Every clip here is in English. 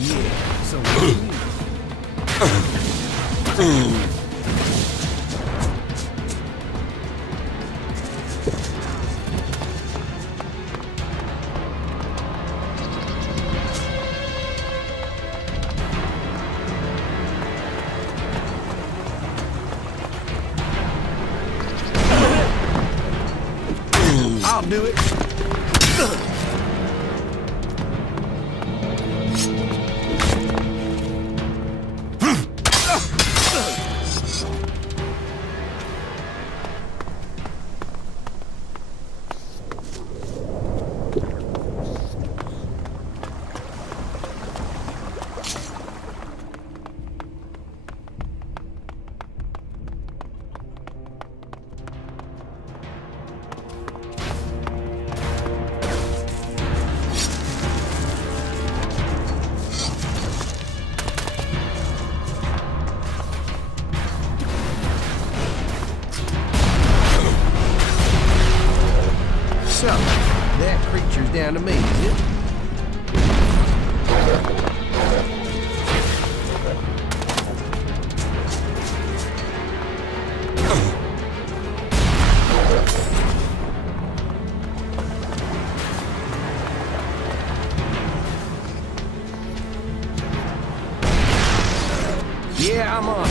Yeah, so what do you need? I'll do it. So, that creature's down to me, is it? Yeah, I'm on.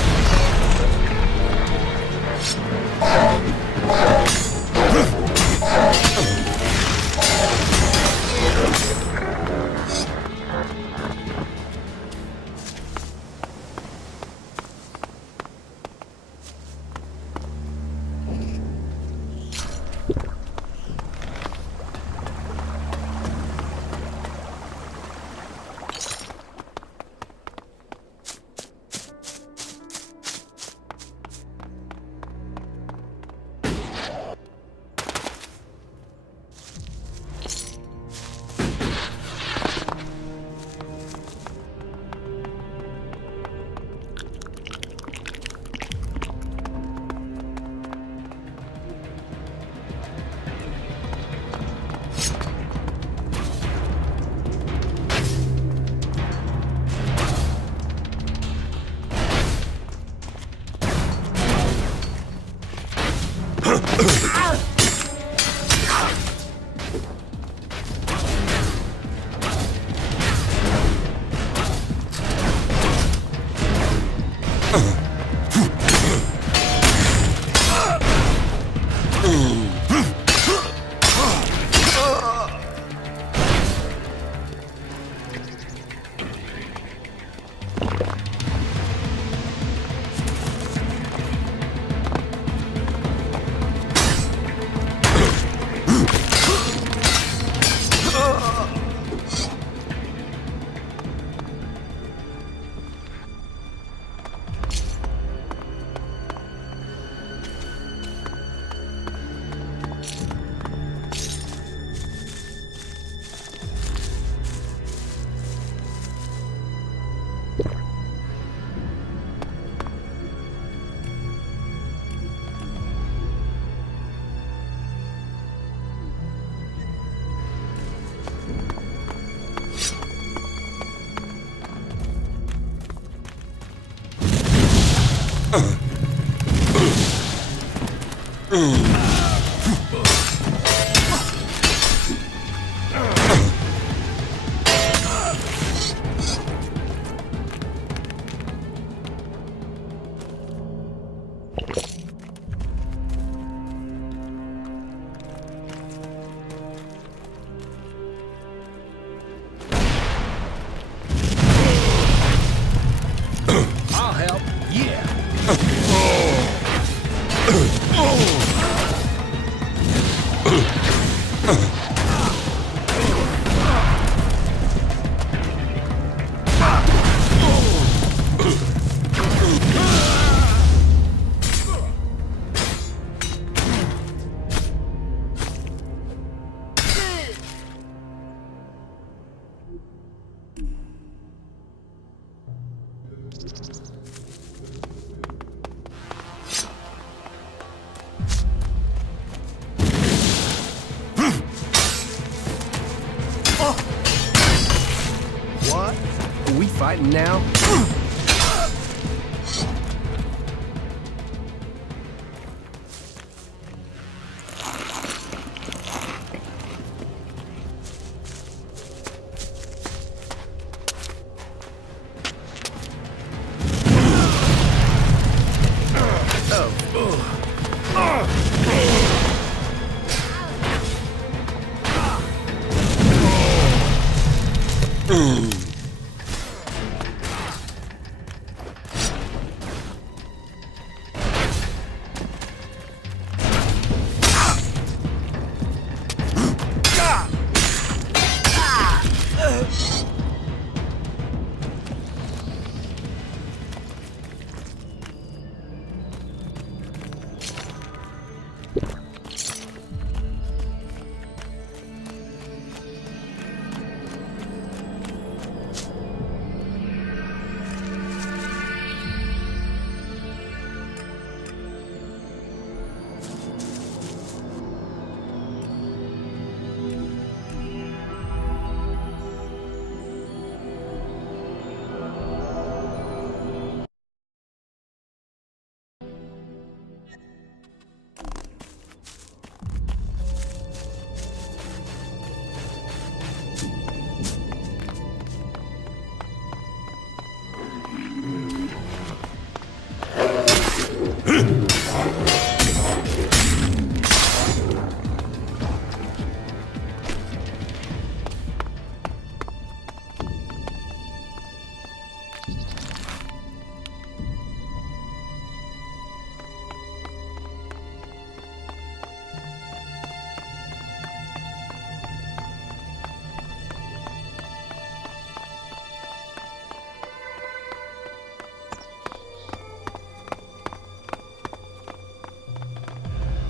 I'll help. Yeah. What? We fighting now?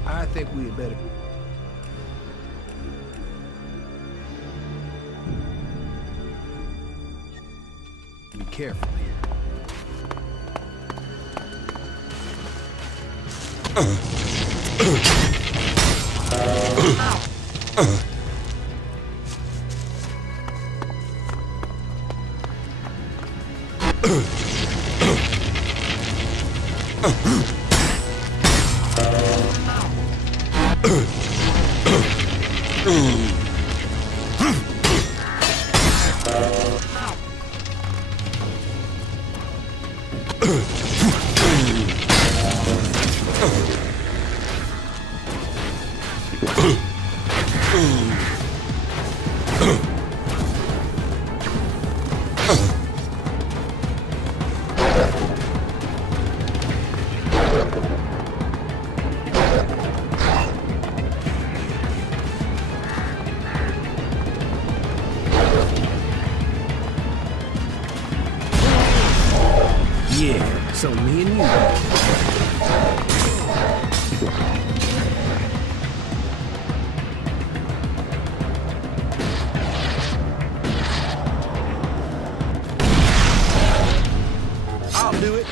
I think we had better... be careful here. Yeah, so me and you. I'll do it.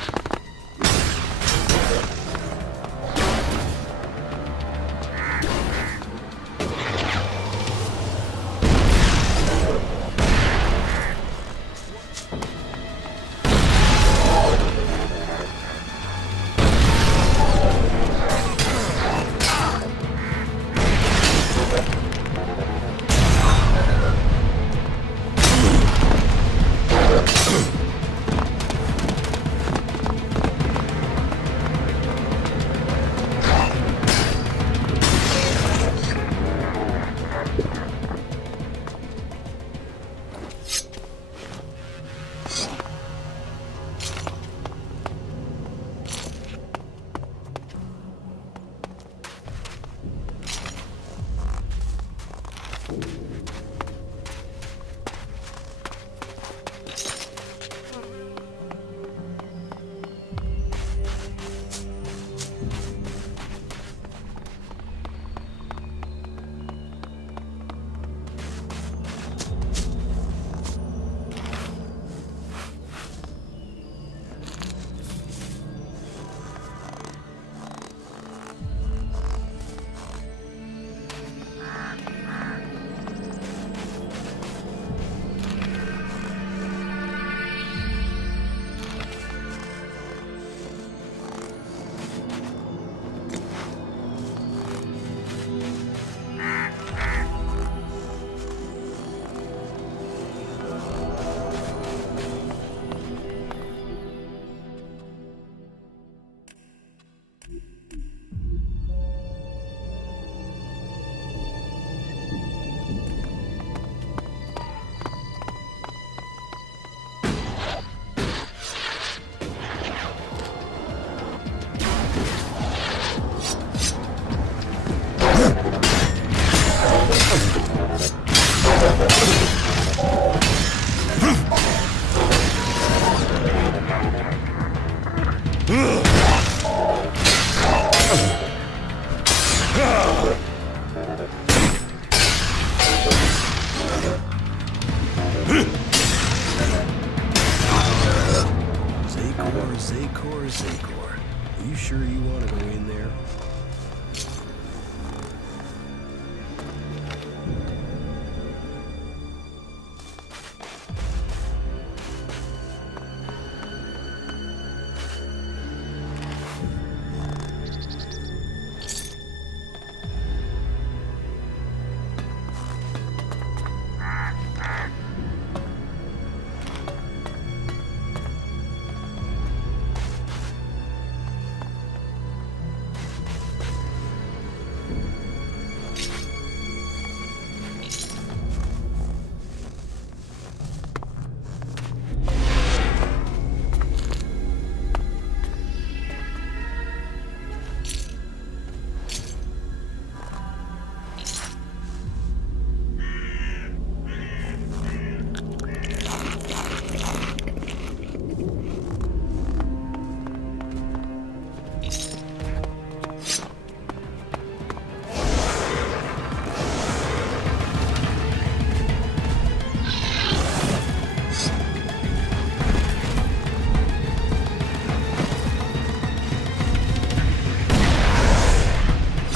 sure you want to go in there?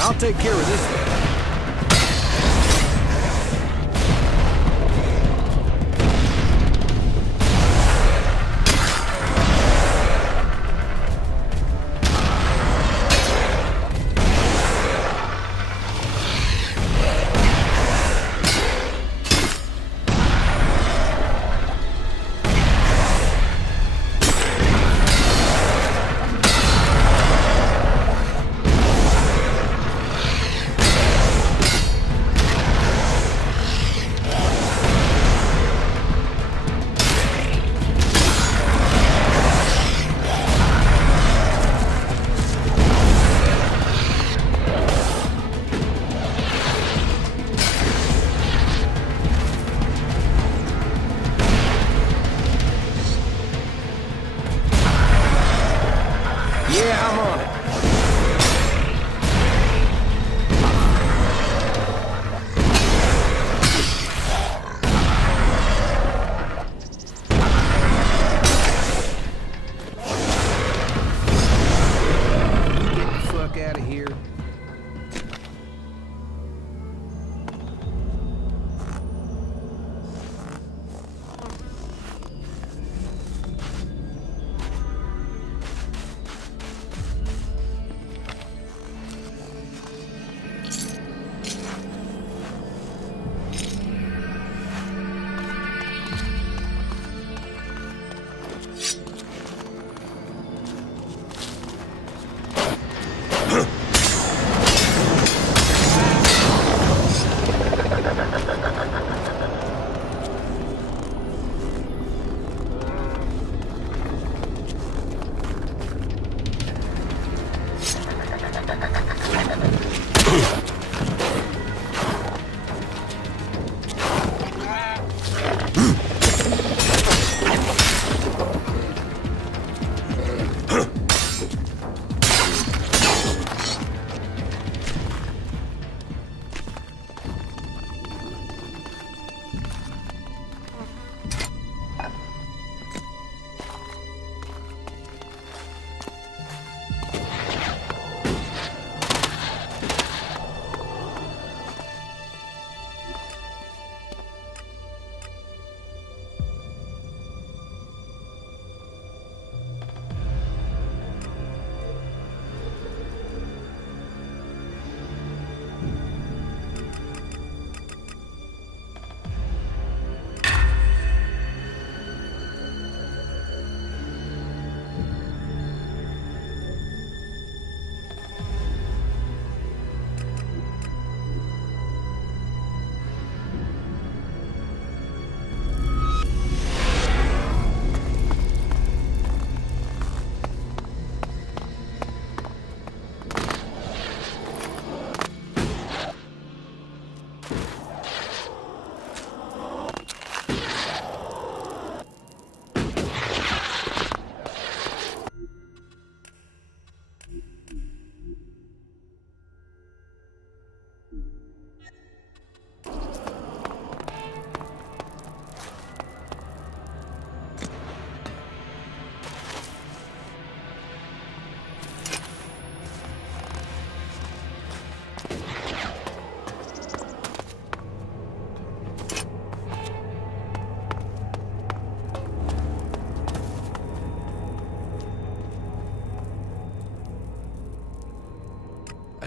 I'll take care of this guy.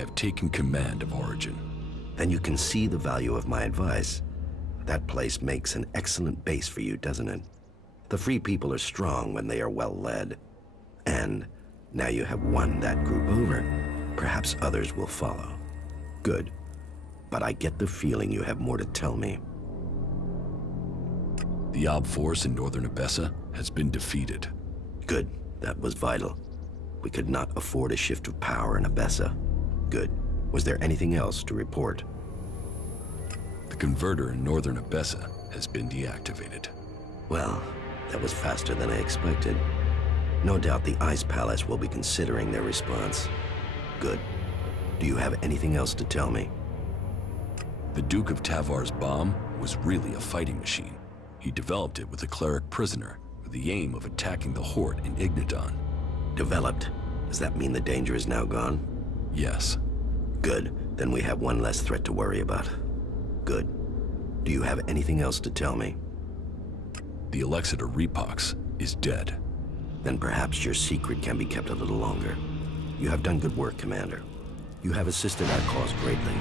have taken command of Origin. Then you can see the value of my advice. That place makes an excellent base for you, doesn't it? The Free People are strong when they are well led. And now you have won that group over. Perhaps others will follow. Good. But I get the feeling you have more to tell me. The Ob force in northern Abessa has been defeated. Good. That was vital. We could not afford a shift of power in Abessa. Good. Was there anything else to report? The converter in northern Abessa has been deactivated. Well, that was faster than I expected. No doubt the Ice Palace will be considering their response. Good. Do you have anything else to tell me? The Duke of Tavar's bomb was really a fighting machine. He developed it with a cleric prisoner with the aim of attacking the Horde in Igniton. Developed? Does that mean the danger is now gone? Yes. Good. Then we have one less threat to worry about. Good. Do you have anything else to tell me? The Elexeter Repox is dead. Then perhaps your secret can be kept a little longer. You have done good work, Commander. You have assisted our cause greatly.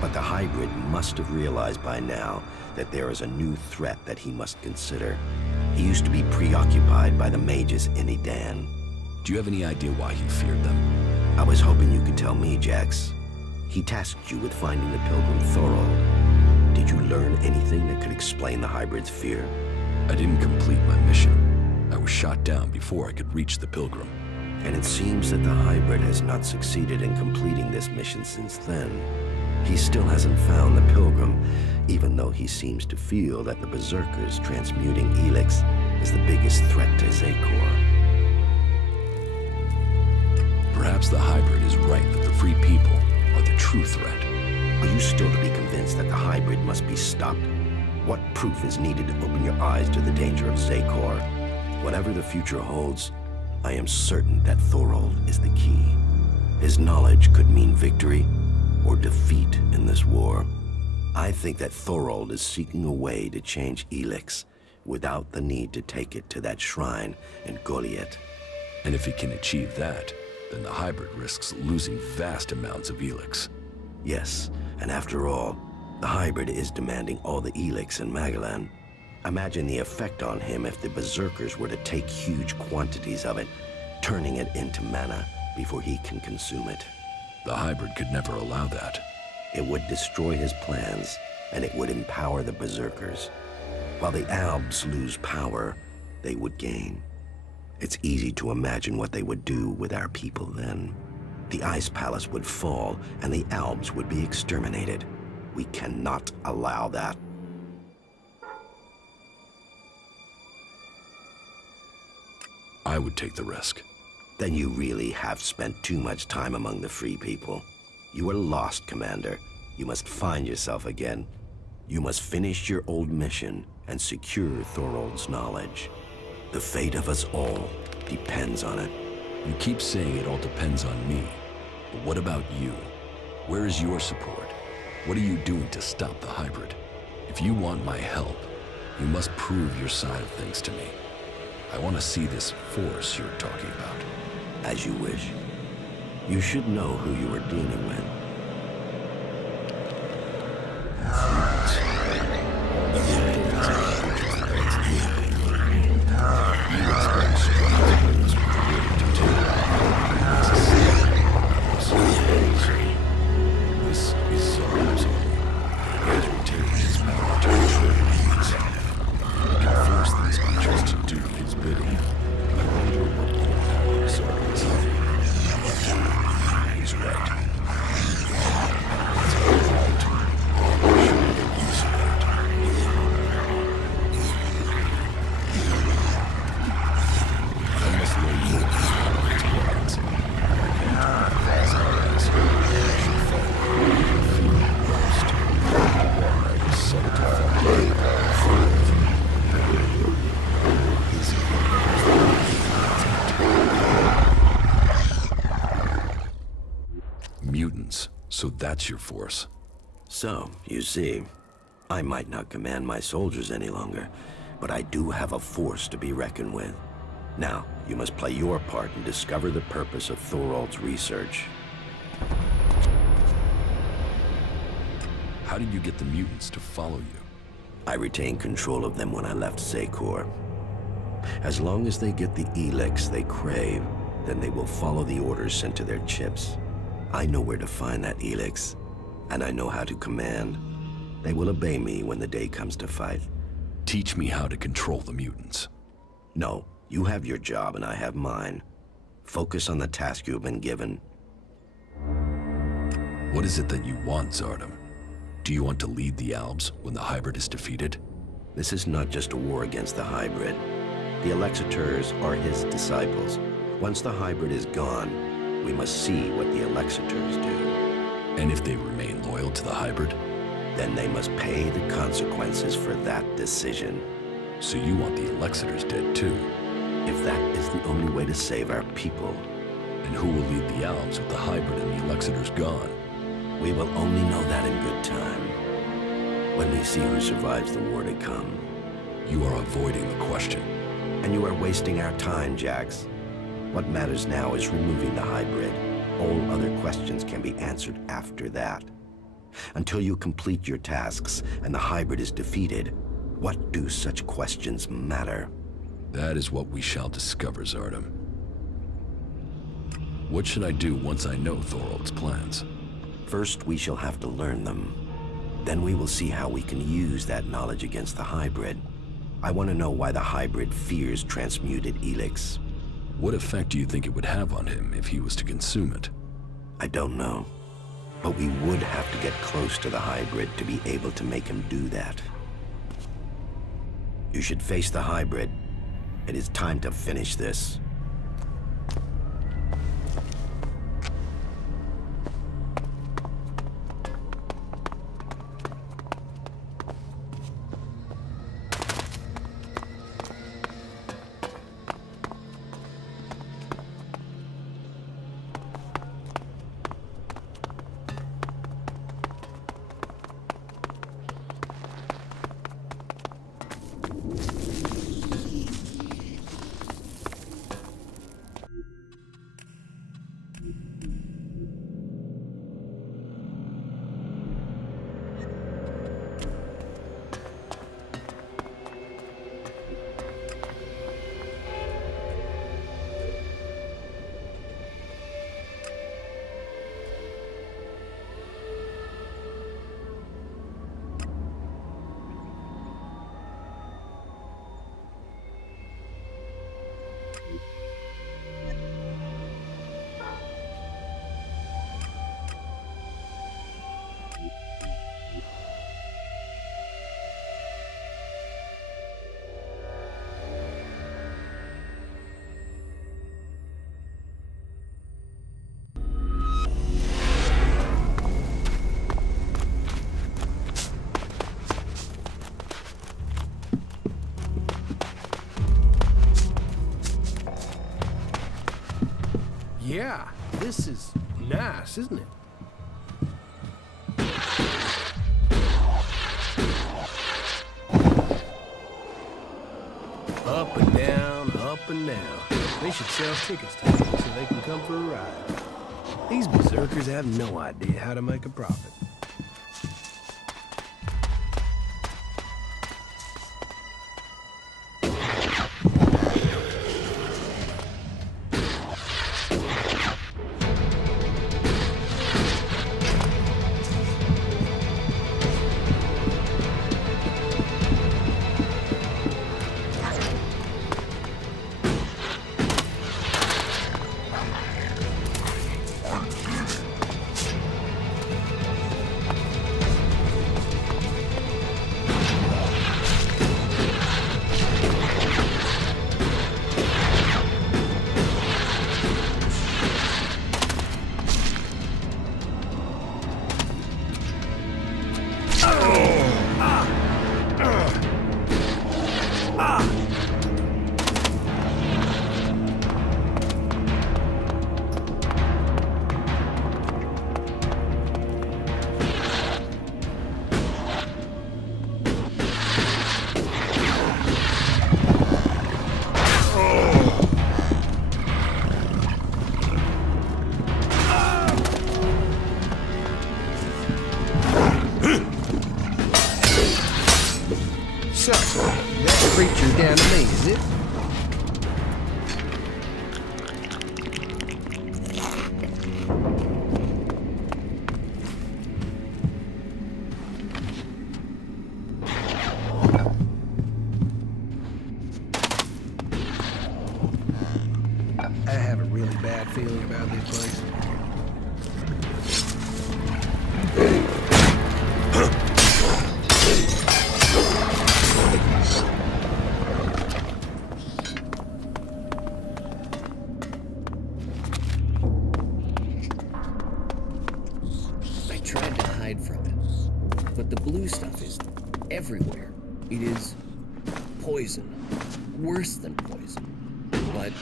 But the hybrid must have realized by now that there is a new threat that he must consider. He used to be preoccupied by the mages in Edan. Do you have any idea why he feared them? I was hoping you could tell me, Jax. He tasked you with finding the pilgrim Thorold. Did you learn anything that could explain the hybrid's fear? I didn't complete my mission. I was shot down before I could reach the pilgrim. And it seems that the hybrid has not succeeded in completing this mission since then. He still hasn't found the pilgrim, even though he seems to feel that the berserkers transmuting ELEX is the biggest threat to Zakor. Perhaps the hybrid is right that the Free People are the true threat. Are you still to be convinced that the hybrid must be stopped? What proof is needed to open your eyes to the danger of Zakor? Whatever the future holds, I am certain that Thorold is the key. His knowledge could mean victory or defeat in this war. I think that Thorold is seeking a way to change ELEX without the need to take it to that shrine in Goliath. And if he can achieve that, then the hybrid risks losing vast amounts of ELEX. Yes, and after all, the hybrid is demanding all the ELEX in Magalan. Imagine the effect on him if the berserkers were to take huge quantities of it, turning it into mana before he can consume it. The hybrid could never allow that. It would destroy his plans, and it would empower the berserkers. While the Albs lose power, they would gain. It's easy to imagine what they would do with our people then. The Ice Palace would fall, and the Albs would be exterminated. We cannot allow that. I would take the risk. Then you really have spent too much time among the Free People. You are lost, Commander. You must find yourself again. You must finish your old mission and secure Thorold's knowledge. The fate of us all depends on it. You keep saying it all depends on me. But what about you? Where is your support? What are you doing to stop the hybrid? If you want my help, you must prove your side of things to me. I want to see this force you're talking about. As you wish. You should know who you are dealing with. This is so absolute. As we take his power to control things, we can force these creatures to do his bidding. I wonder what will happen so he's right. It's all right. We should get used to that. I must lay you in his plans. I can't cause our answer. I should fall. Feel lost. One I was set to fall. Mutants, so that's your force. So, you see, I might not command my soldiers any longer, but I do have a force to be reckoned with. Now, you must play your part and discover the purpose of Thorold's research. How did you get the mutants to follow you? I retained control of them when I left Zakor. As long as they get the ELEX they crave, then they will follow the orders sent to their chips. I know where to find that ELEX, and I know how to command. They will obey me when the day comes to fight. Teach me how to control the mutants. No, you have your job and I have mine. Focus on the task you have been given. What is it that you want, Zardom? Do you want to lead the Albs when the hybrid is defeated? This is not just a war against the hybrid. The Alexiters are his disciples. Once the hybrid is gone, we must see what the Alexiters do. And if they remain loyal to the hybrid? Then they must pay the consequences for that decision. So you want the Alexiters dead too? If that is the only way to save our people. And who will lead the Albs with the hybrid and the Alexiters gone? We will only know that in good time. When we see who survives the war to come. You are avoiding the question. And you are wasting our time, Jax. What matters now is removing the hybrid. All other questions can be answered after that. Until you complete your tasks and the hybrid is defeated, what do such questions matter? That is what we shall discover, Zardom. What should I do once I know Thorold's plans? First, we shall have to learn them. Then we will see how we can use that knowledge against the hybrid. I want to know why the hybrid fears transmuted ELEX. What effect do you think it would have on him if he was to consume it? I don't know. But we would have to get close to the hybrid to be able to make him do that. You should face the hybrid. It is time to finish this. Yeah, this is nice, isn't it? Up and down, up and down. They should sell tickets to people so they can come for a ride. These berserkers have no idea how to make a profit. That creature's down to me, is it? I have a really bad feeling about this place. I tried to hide from it, but the blue stuff is everywhere. It is poison, worse than poison, but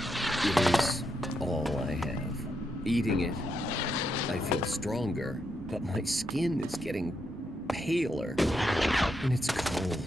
it is all I have. Eating it, I feel stronger, but my skin is getting paler, and it's cold.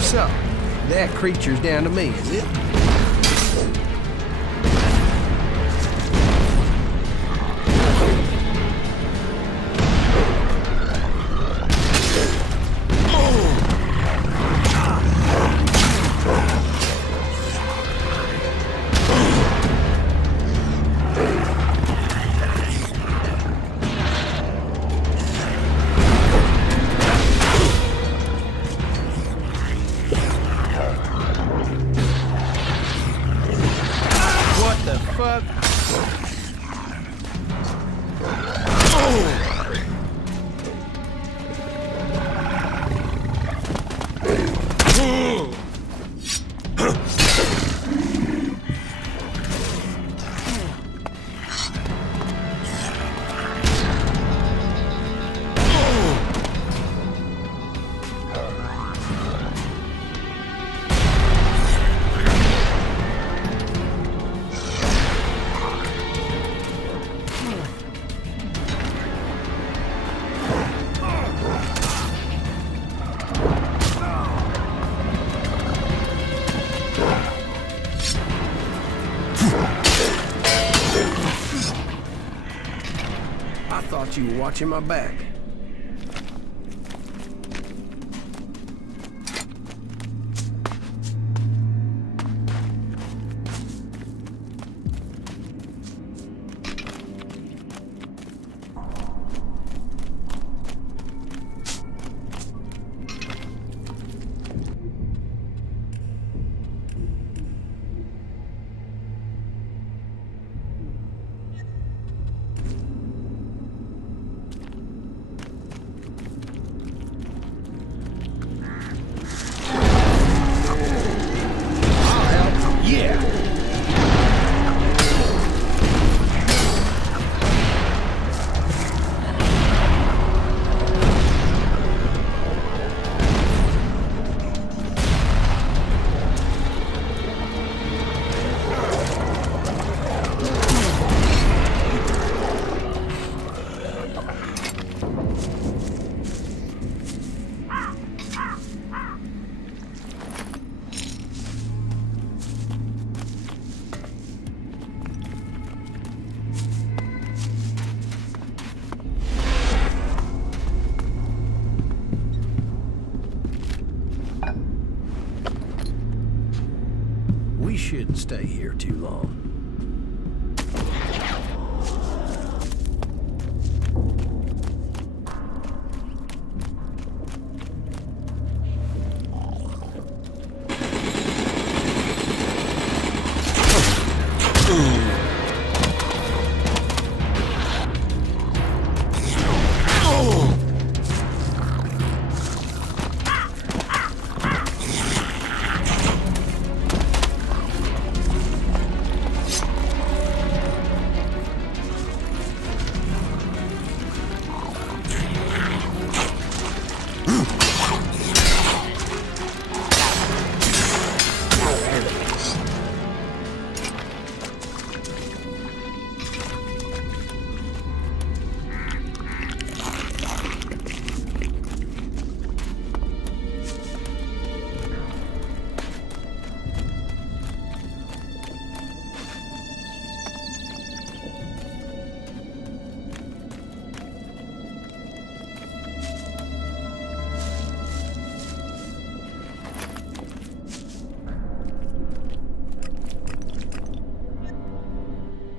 So, that creature's down to me, is it? Fuck. I thought you were watching my back. We shouldn't stay here too long.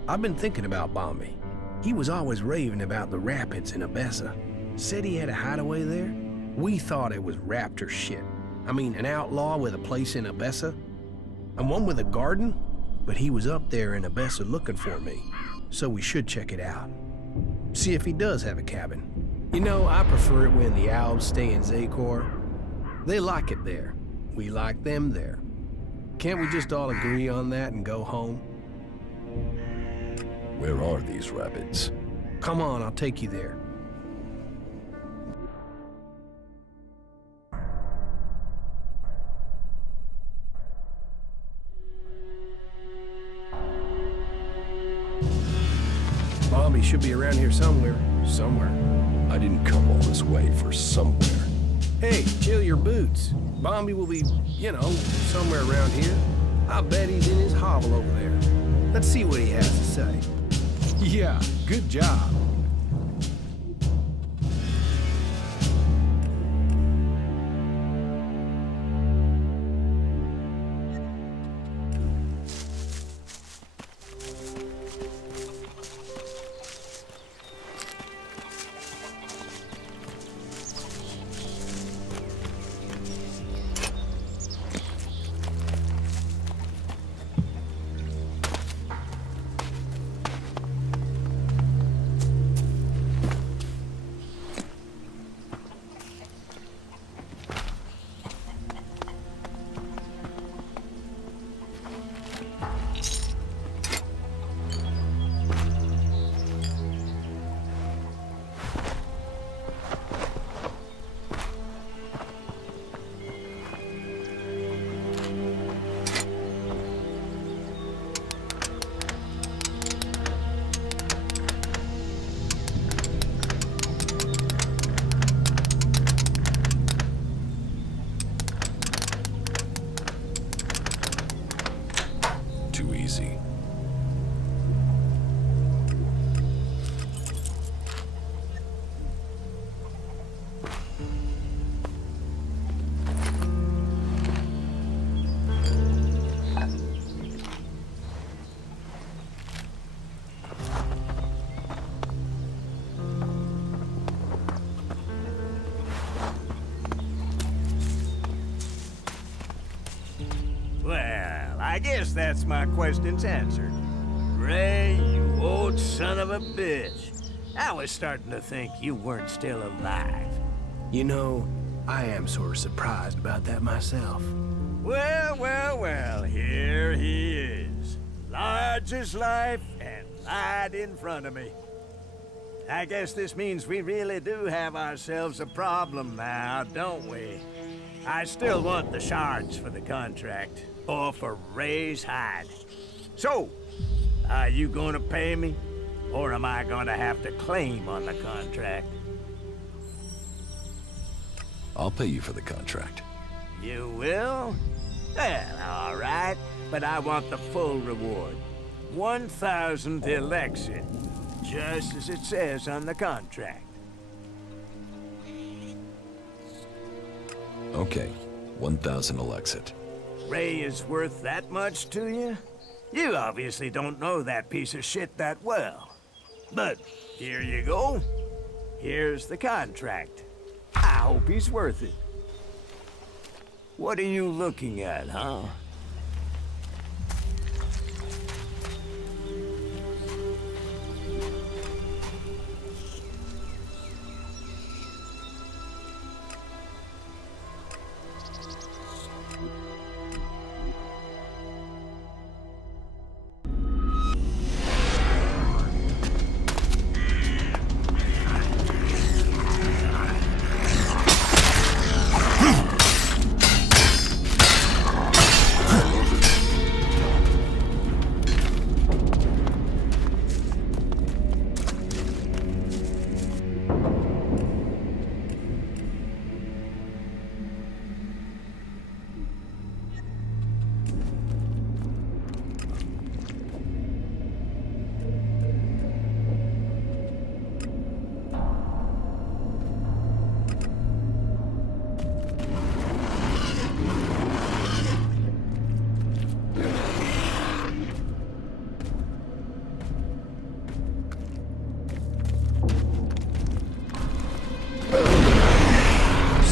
I've been thinking about Bombi. He was always raving about the rapids in Abessa. Said he had a hideaway there. We thought it was raptor shit. I mean, an outlaw with a place in Abessa, and one with a garden, but he was up there in Abessa looking for me, so we should check it out. See if he does have a cabin. You know, I prefer it when the Alves stay in Zakor. They like it there. We like them there. Can't we just all agree on that and go home? Where are these rapids? Come on, I'll take you there. Bombi should be around here somewhere. Somewhere. I didn't come all this way for somewhere. Hey, chill your boots. Bombi will be, you know, somewhere around here. I bet he's in his hovel over there. Let's see what he has to say. Yeah, good job. Too easy. Well, I guess that's my questions answered. Ray, you old son of a bitch. I was starting to think you weren't still alive. You know, I am sort of surprised about that myself. Well, here he is. Large as life and right in front of me. I guess this means we really do have ourselves a problem now, don't we? I still want the shards for the contract, or for Ray's hide. So, are you gonna pay me, or am I gonna have to claim on the contract? I'll pay you for the contract. You will? Well, all right, but I want the full reward. 1,000 ELEX, just as it says on the contract. Okay, 1,000 ELEX. Ray is worth that much to you? You obviously don't know that piece of shit that well. But here you go. Here's the contract. I hope he's worth it. What are you looking at, huh?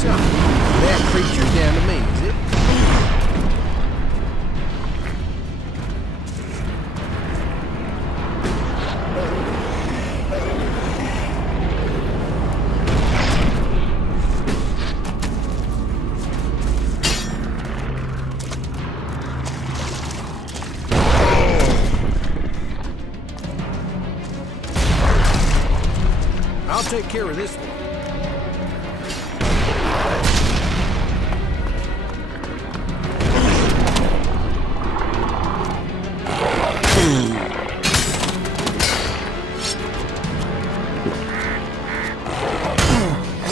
That creature's down to me, is it? I'll take care of this one.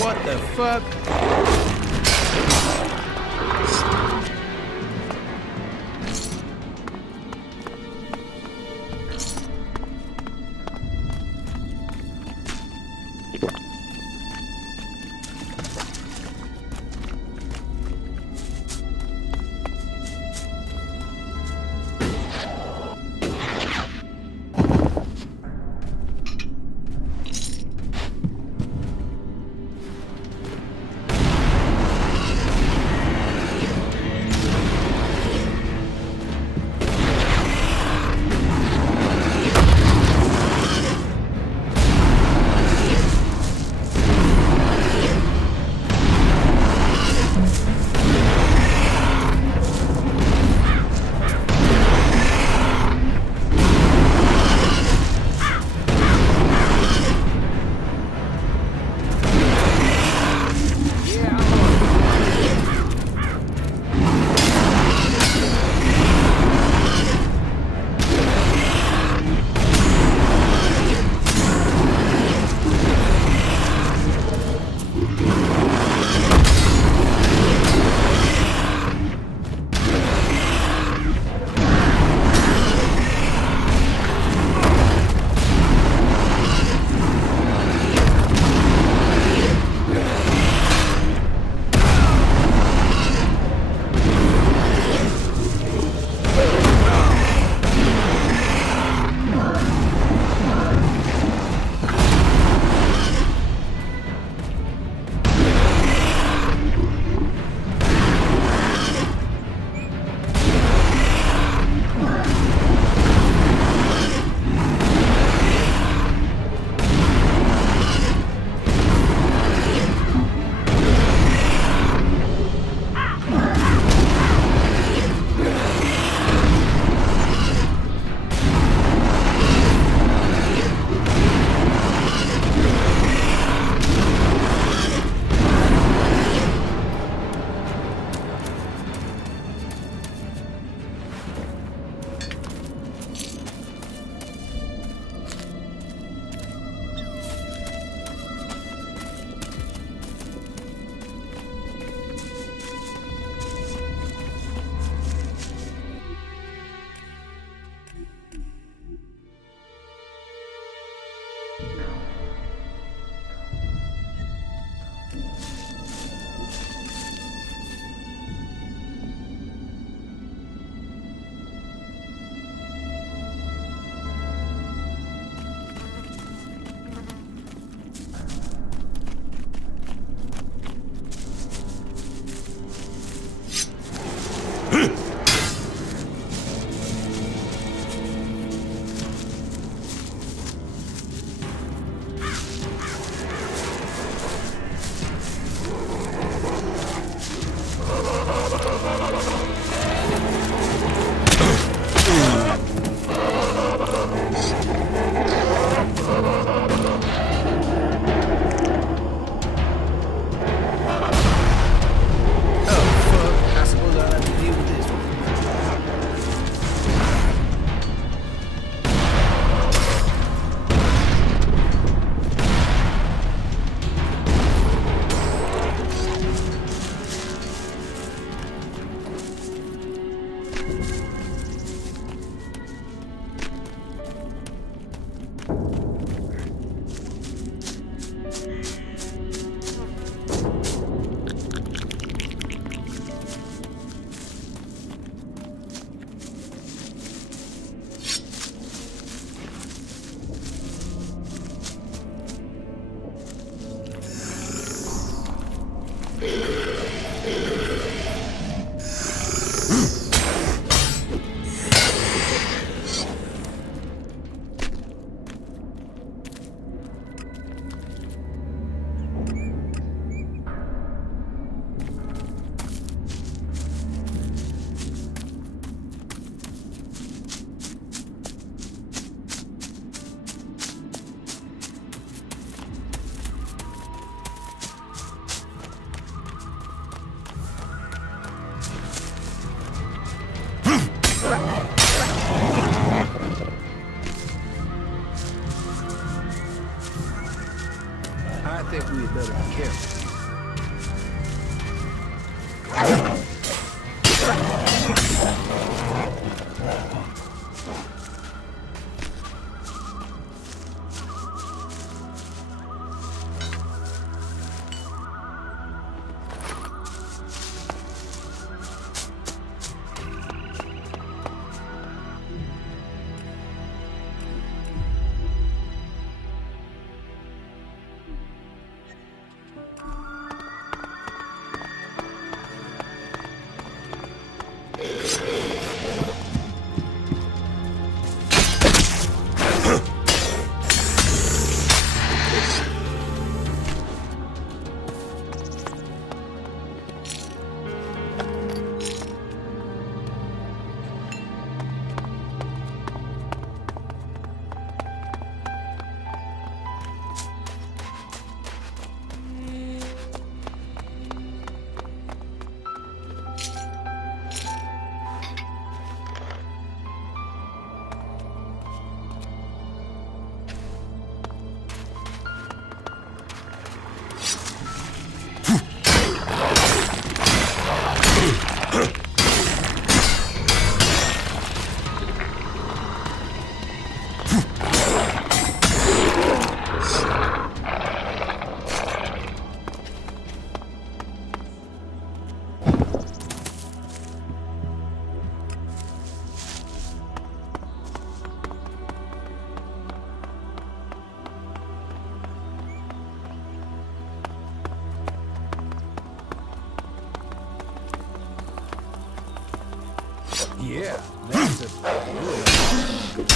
What the fuck? Yeah, that's a good.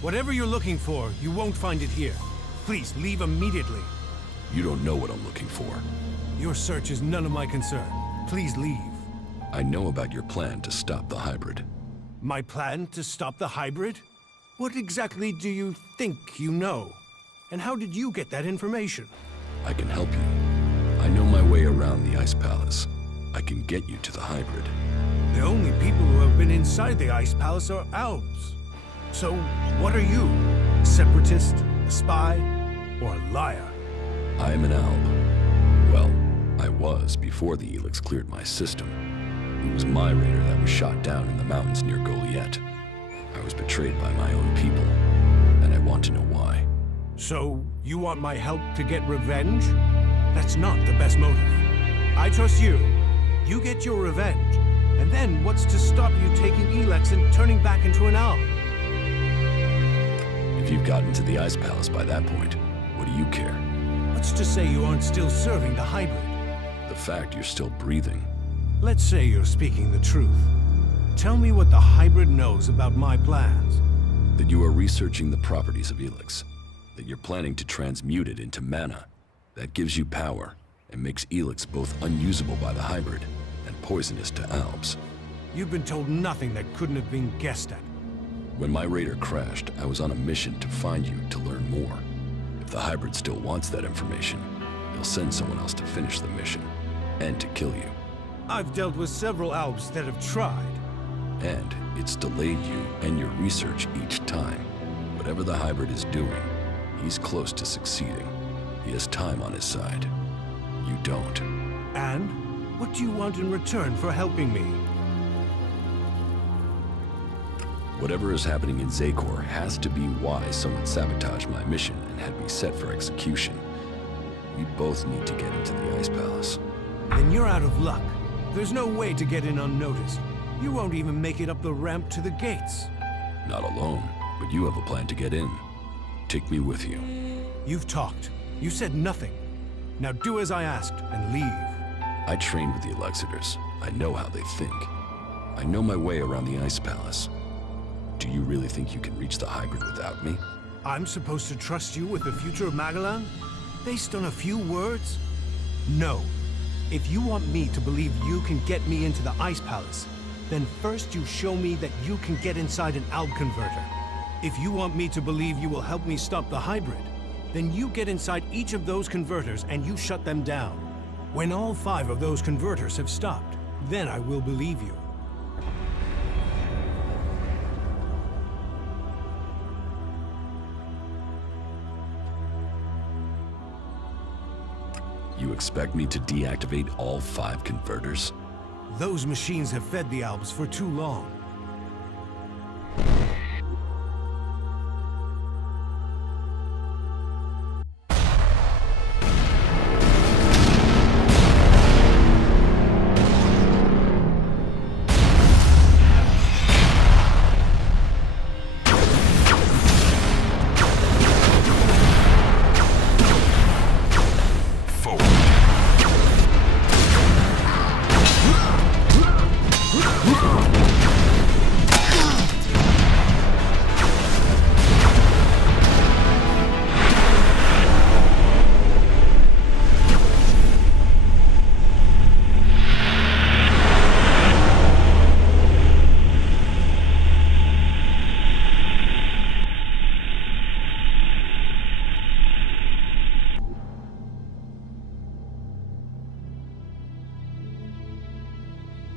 Whatever you're looking for, you won't find it here. Please, leave immediately. You don't know what I'm looking for. Your search is none of my concern. Please leave. I know about your plan to stop the hybrid. My plan to stop the hybrid? What exactly do you think you know? And how did you get that information? I can help you. I know my way around the Ice Palace. I can get you to the hybrid. The only people who have been inside the Ice Palace are Alps. So, what are you? A separatist? A spy? Or a liar? I am an Alb. Well, I was before the ELEX cleared my system. It was my raider that was shot down in the mountains near Goliath. I was betrayed by my own people, and I want to know why. So, you want my help to get revenge? That's not the best motive. I trust you. You get your revenge. And then what's to stop you taking ELEX and turning back into an Alb? If you've gotten to the Ice Palace by that point, what do you care? What's to say you aren't still serving the hybrid? The fact you're still breathing. Let's say you're speaking the truth. Tell me what the hybrid knows about my plans. That you are researching the properties of ELEX. That you're planning to transmute it into mana. That gives you power, and makes ELEX both unusable by the hybrid and poisonous to Albs. You've been told nothing that couldn't have been guessed at. When my raider crashed, I was on a mission to find you to learn more. If the hybrid still wants that information, they'll send someone else to finish the mission, and to kill you. I've dealt with several Albs that have tried. And it's delayed you and your research each time. Whatever the hybrid is doing, he's close to succeeding. He has time on his side. You don't. And what do you want in return for helping me? Whatever is happening in Zakor has to be why someone sabotaged my mission and had me set for execution. We both need to get into the Ice Palace. Then you're out of luck. There's no way to get in unnoticed. You won't even make it up the ramp to the gates. Not alone, but you have a plan to get in. Take me with you. You've talked. You said nothing. Now do as I asked and leave. I trained with the Elexitors. I know how they think. I know my way around the Ice Palace. Do you really think you can reach the hybrid without me? I'm supposed to trust you with the future of Magalan? Based on a few words? No. If you want me to believe you can get me into the Ice Palace, then first you show me that you can get inside an Alb converter. If you want me to believe you will help me stop the hybrid, then you get inside each of those converters and you shut them down. When all 5 of those converters have stopped, then I will believe you. You expect me to deactivate all 5 converters? Those machines have fed the Albs for too long.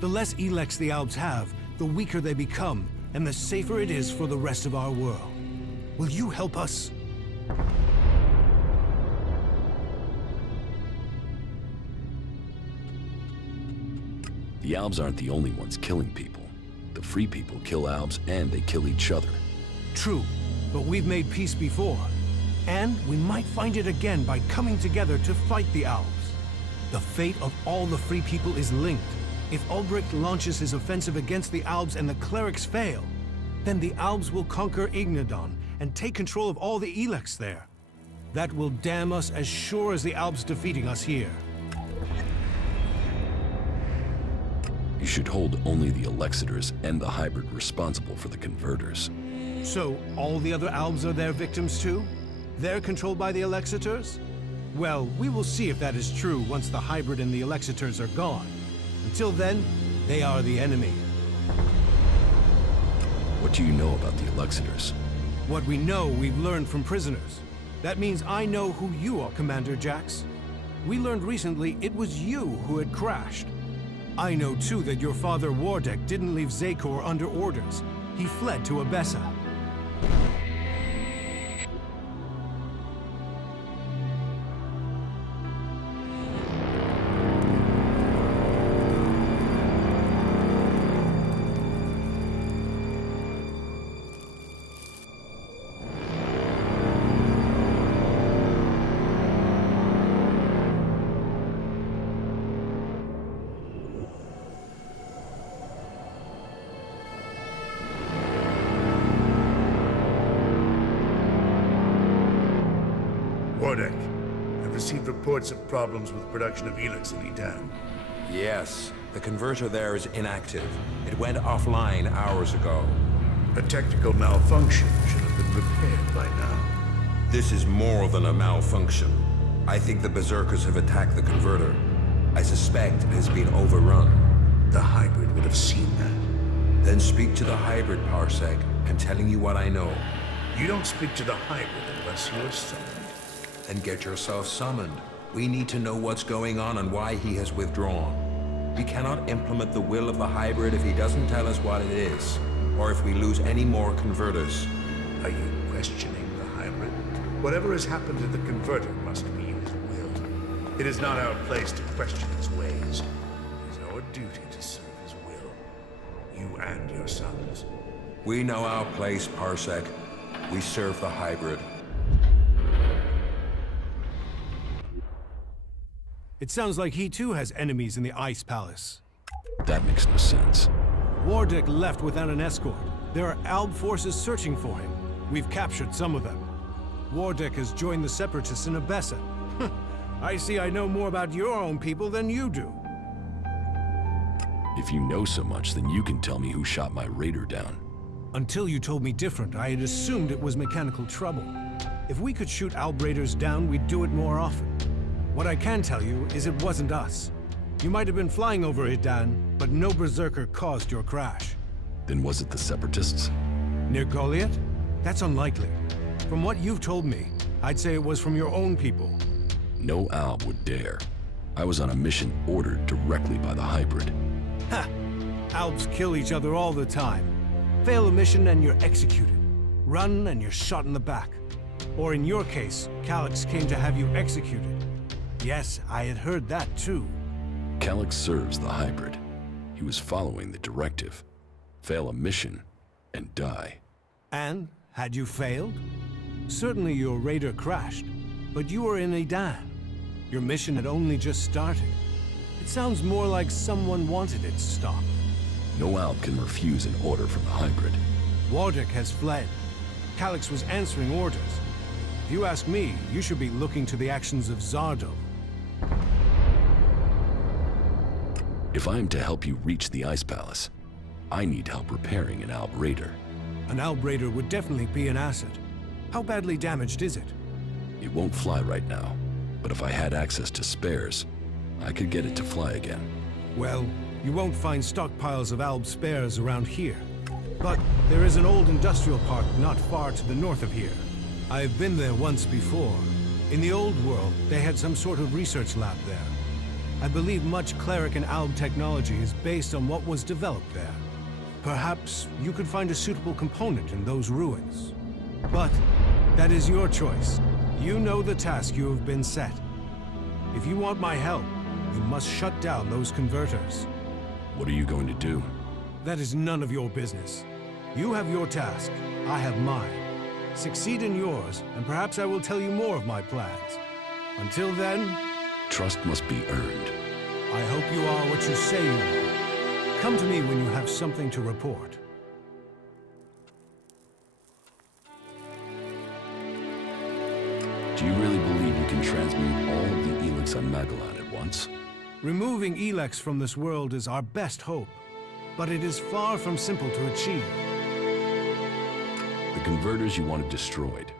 The less ELEX the Albs have, the weaker they become, and the safer it is for the rest of our world. Will you help us? The Albs aren't the only ones killing people. The Free People kill Albs and they kill each other. True, but we've made peace before. And we might find it again by coming together to fight the Albs. The fate of all the Free People is linked. If Ulbricht launches his offensive against the Albs and the clerics fail, then the Albs will conquer Ignadon and take control of all the ELEX there. That will damn us as sure as the Albs defeating us here. You should hold only the Elexitors and the Hybrid responsible for the converters. So, all the other Albs are their victims too? They're controlled by the Elexitors? Well, we will see if that is true once the Hybrid and the Elexitors are gone. Until then, they are the enemy. What do you know about the Elexitors? What we know, we've learned from prisoners. That means I know who you are, Commander Jax. We learned recently it was you who had crashed. I know too that your father Wardek didn't leave Zakor under orders. He fled to Abessa. Nordic. I've received reports of problems with production of ELEX in Edan. Yes, the converter there is inactive. It went offline hours ago. A technical malfunction should have been repaired by now. This is more than a malfunction. I think the Berserkers have attacked the converter. I suspect it has been overrun. The Hybrid would have seen that. Then speak to the Hybrid, Parsec. I'm telling you what I know. You don't speak to the Hybrid unless you're summoned. Then get yourself summoned. We need to know what's going on and why he has withdrawn. We cannot implement the will of the Hybrid if he doesn't tell us what it is, or if we lose any more converters. Are you questioning the Hybrid? Whatever has happened to the converter must be his will. It is not our place to question his ways. It is our duty to serve his will. You and your sons. We know our place, Parsec. We serve the Hybrid. It sounds like he too has enemies in the Ice Palace. That makes no sense. Wardek left without an escort. There are Alb forces searching for him. We've captured some of them. Wardek has joined the Separatists in Abessa. I see I know more about your own people than you do. If you know so much, then you can tell me who shot my raider down. Until you told me different, I had assumed it was mechanical trouble. If we could shoot Alb raiders down, we'd do it more often. What I can tell you is it wasn't us. You might have been flying over Edan, but no Berserker caused your crash. Then was it the Separatists? Near Goliath? That's unlikely. From what you've told me, I'd say it was from your own people. No Alb would dare. I was on a mission ordered directly by the Hybrid. Ha! Albs kill each other all the time. Fail a mission and you're executed. Run and you're shot in the back. Or in your case, Calyx came to have you executed. Yes, I had heard that too. Calyx serves the Hybrid. He was following the directive. Fail a mission and die. And, had you failed? Certainly your raider crashed, but you were in Edan. Your mission had only just started. It sounds more like someone wanted it stopped. No Alb can refuse an order from the Hybrid. Wardek has fled. Calyx was answering orders. If you ask me, you should be looking to the actions of Zardo. If I am to help you reach the Ice Palace, I need help repairing an Alb raider. An Alb raider would definitely be an asset. How badly damaged is it? It won't fly right now, but if I had access to spares, I could get it to fly again. Well, you won't find stockpiles of Alb spares around here. But there is an old industrial park not far to the north of here. I've been there once before. In the old world, they had some sort of research lab there. I believe much cleric and Alb technology is based on what was developed there. Perhaps you could find a suitable component in those ruins. But that is your choice. You know the task you have been set. If you want my help, you must shut down those converters. What are you going to do? That is none of your business. You have your task, I have mine. Succeed in yours, and perhaps I will tell you more of my plans. Until then, Trust must be earned. I hope you are what you say you are. Come to me when you have something to report. Do you really believe you can transmute all of the ELEX on Magellan at once? Removing ELEX from this world is our best hope, but it is far from simple to achieve. The converters you wanted destroyed.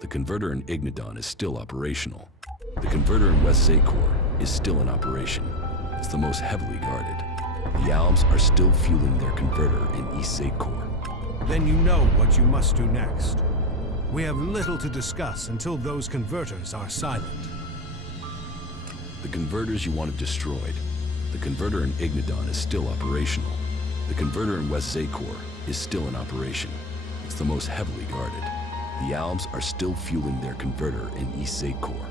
The converter in Ignodon is still operational. The converter in West Zacor is still in operation. It's the most heavily guarded. The Alms are still fueling their converter in East Zacor. Then you know what you must do next. We have little to discuss until those converters are silent. The converters you wanted destroyed. The converter in Ignodon is still operational. The converter in West Zacor is still in operation. It's the most heavily guarded. The Alms are still fueling their converter in East Zacor.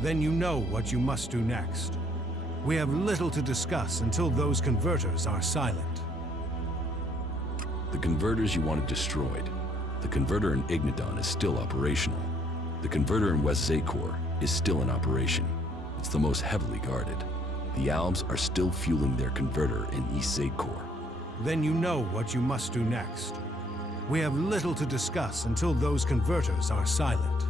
Then you know what you must do next. We have little to discuss until those converters are silent. The converters you wanted destroyed. The converter in Ignodon is still operational. The converter in West Zacor is still in operation. It's the most heavily guarded. The Alms are still fueling their converter in East Zacor. Then you know what you must do next. We have little to discuss until those converters are silent.